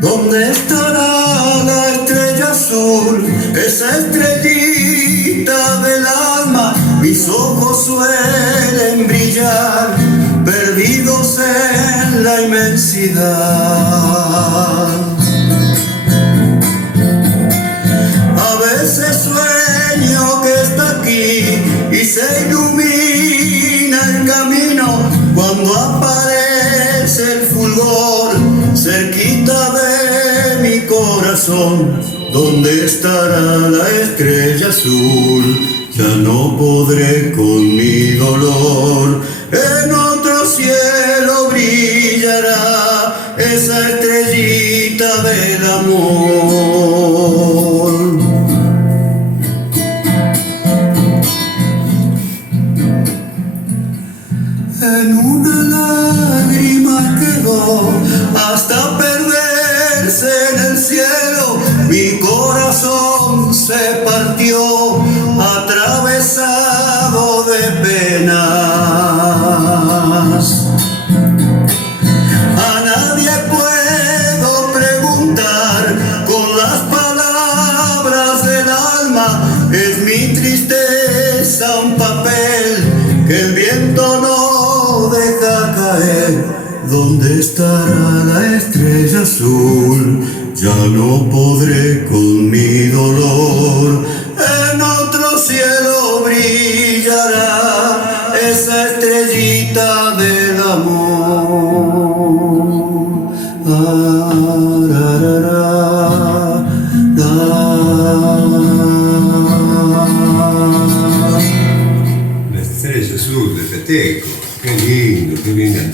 ¿Dónde estará la estrella azul? Esa estrellita del alma. Mis ojos suelen brillar, perdidos en la inmensidad. A veces sueño que está aquí y se ilumina el camino cuando aparece el fulgor cerquita de mi corazón. ¿Dónde estará la estrella azul? Ya no podré con mi dolor. En otro cielo brillará esa estrellita del amor. En una lágrima quedó hasta perderse en el cielo. Mi corazón se partió atravesado de penas. A nadie puedo preguntar con las palabras del alma. Es mi tristeza un papel que el viento no deja caer. ¿Dónde estará la estrella azul? Ya no podré con mi dolor. En otro cielo brillará esa estrellita del amor. La estrella azul de Peteco. Qué lindo, qué bien.